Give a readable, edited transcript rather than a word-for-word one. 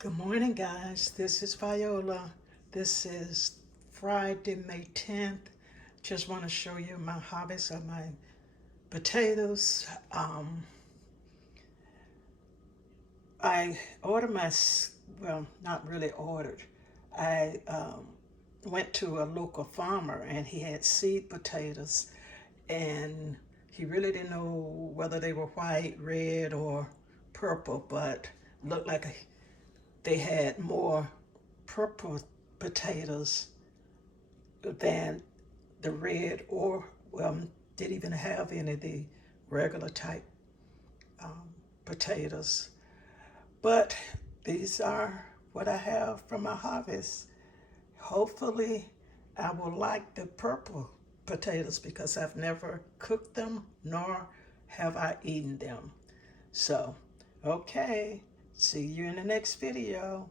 Good morning, guys. This is Viola. This is Friday, May 10th. Just want to show you my harvest of my potatoes. I ordered well, not really ordered. I went to a local farmer and he had seed potatoes, and he really didn't know whether they were white, red, or purple, but looked like they had more purple potatoes than the red, or well, didn't even have any of the regular type potatoes. But these are what I have from my harvest. Hopefully I will like the purple potatoes because I've never cooked them nor have I eaten them. So, okay, see you in the next video.